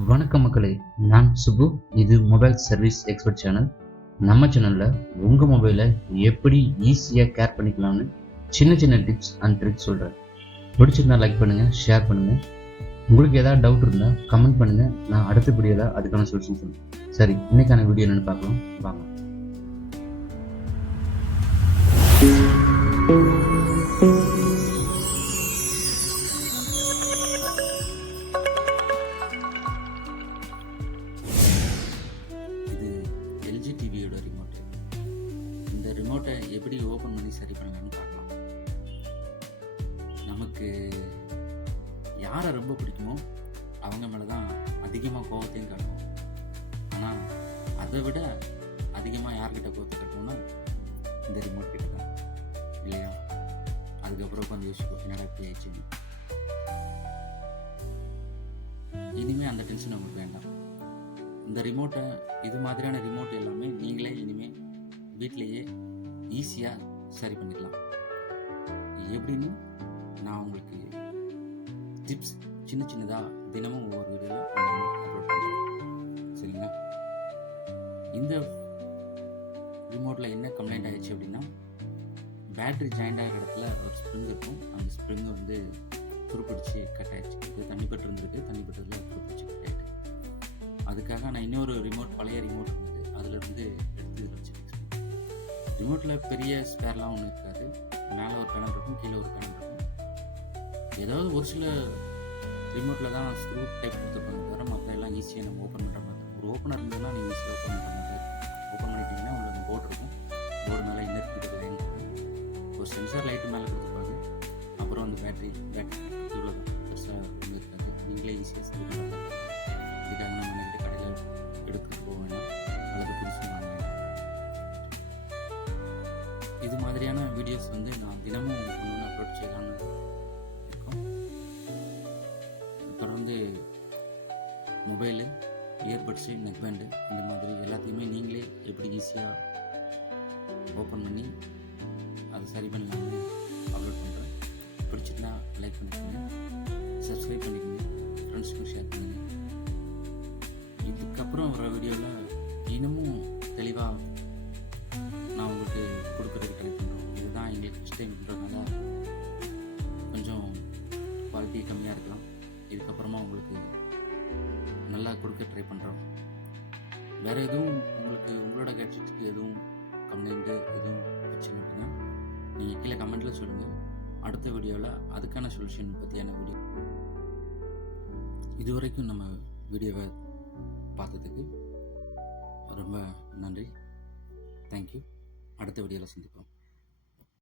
வணக்கம் மக்களே, நான் சுப்பு. இது மொபைல் சர்வீஸ் எக்ஸ்பர்ட் சேனல். நம்ம சேனலில் உங்கள் மொபைலை எப்படி ஈஸியாக கேர் பண்ணிக்கலாம்னு சின்ன சின்ன டிப்ஸ் அண்ட் ட்ரிக்ஸ் சொல்கிறேன். பிடிச்சிருந்தா லைக் பண்ணுங்கள், ஷேர் பண்ணுங்கள். உங்களுக்கு ஏதாவது டவுட் இருந்தால் கமெண்ட் பண்ணுங்கள். நான் அடுத்த வீடியோவில் அதுக்கான சொல்யூஷன் சொல்லுவேன். சரி, இன்னைக்கான வீடியோ என்னென்னு பார்க்கலாம் வாங்க. எல்ஜி டிவியோட ரிமோட். இந்த ரிமோட்டை எப்படி ஓப்பன் பண்ணி சரி பண்ணலான்னு பார்க்கலாம். நமக்கு யாரை ரொம்ப பிடிக்குமோ அவங்க மேலே தான் அதிகமாக கோபத்தையும் காட்டுவோம். ஆனால் அதை விட அதிகமாக யார்கிட்ட கோபத்தை காட்டுவோம்னா இந்த ரிமோட் கிட்ட தான், இல்லையா? அதுக்கப்புறம் உட்காந்து யோசிப்போம், என்னடா இப்படி ஆயிடுச்சுன்னு. இனிமேல் அந்த டென்ஷன் உங்களுக்கு வேண்டாம். இந்த ரிமோட்டை, இது மாதிரியான ரிமோட் எல்லாமே நீங்களே இனிமேல் வீட்டிலையே ஈஸியாக சரி பண்ணிக்கலாம். எப்படின்னு நான் உங்களுக்கு டிப்ஸ் சின்ன சின்னதாக தினமும் ஒவ்வொரு வீடியோவில் அப்லோட் பண்ணுறேன், சரிங்களா? இந்த ரிமோட்டில் என்ன கம்ப்ளைண்ட் ஆயிடுச்சு அப்படின்னா, பேட்ரி ஜாயிண்ட் ஆகிற இடத்துல ஒரு ஸ்ப்ரிங் இருக்கும். அந்த ஸ்ப்ரிங்கை வந்து துருப்பிடிச்சு கட் ஆயிடுச்சு. இது தண்ணி பட்டு இருந்திருக்கு, தண்ணி பட்டதில் துருப்பிடிச்சு கட் ஆகிட்டு. அதுக்காக நான் இன்னொரு ரிமோட், பழைய ரிமோட் இருந்தது, அதிலிருந்து எடுத்து வச்சு ஃபிக்ஸ் பண்ணேன். ரிமோட்டில் பெரிய ஸ்பேர்லாம் ஒன்றும் இருக்காது. மேலே ஒரு பேனல் இருக்கும், கீழே ஒரு பேனல் இருக்கும். ஏதாவது ஒரு சில ரிமோட்டில் தான் ஸ்க்ரூ டைப் கொடுத்துருப்பாங்க, தவிர மற்ற எல்லாம் ஈஸியாக நம்ம ஓப்பன் பண்ணுற மாதிரி. ஒரு ஓப்பனர் இருந்ததுன்னா நீங்கள் ஈஸியாக ஓப்பன் பண்ணுற மாதிரி இருக்கும். ஓப்பன் பண்ணிட்டீங்கன்னா உள்ள போர்டு இருக்கும், போர்டு மேலே இன்னர் ஃபீடர் லைன் இருக்கும், ஒரு சென்சார் லைட்டு மேலே கொடுத்துருப்பாங்க. அப்புறம் அந்த பேட்டரி இவ்வளோ தான், பெருசாக ஒன்றும் இருக்காது. நீங்களே ஈஸியாக சரி பண்ணலாம். இதுக்காக நம்ம என்கிட்ட கடையில் எடுத்துகிட்டு போக வேண்டாம், அல்லது புதுசு வாங்க வேண்டாம். இது மாதிரியான வீடியோஸ் வந்து நான் தினமும் உங்களுக்கு ஒன்று அப்லோட் செய்யலான்னு இருக்கோம். தொடர்ந்து மொபைலு, இயர்பட்ஸு, நெக்பேண்டு இந்த மாதிரி எல்லாத்தையுமே நீங்களே எப்படி ஈஸியாக ஓப்பன் பண்ணி அதை சரி பண்ணலாம்னு அப்லோட் பண்ணுறேன். பிடிச்சிருந்தா லைக் பண்ணிக்கோங்க, சப்ஸ்கிரைப் பண்ணிக்கோங்க, ஃப்ரெண்ட்ஸுக்கும் ஷேர் பண்ணுங்கள். இதுக்கப்புறம் வர வீடியோவில் இன்னமும் தெளிவாக நான் உங்களுக்கு கொடுக்குறதுக்கு ட்ரை பண்ணுறோம். இதுதான் எங்களுக்கு ஃபஸ்ட் டைம் பண்ணுறதுனால கொஞ்சம் குவாலிட்டி கம்மியாக இருக்கலாம். இதுக்கப்புறமா உங்களுக்கு நல்லா கொடுக்க ட்ரை பண்ணுறோம். வேறு எதுவும் உங்களுக்கு உங்களோட கேட்ஜெட்டுக்கு எதுவும் கம்ப்ளைண்ட்டு எதுவும் பிரச்சனை அப்படின்னா நீங்கள் கீழே கமெண்ட்டில் சொல்லுங்கள். அடுத்த வீடியோவில் அதுக்கான சொல்யூஷன் பற்றியான வீடியோ. இதுவரைக்கும் நம்ம வீடியோவை பார்த்ததுக்கு ரொம்ப நன்றி. தேங்க்யூ. அடுத்த வீடியோவில் சந்திப்போம்.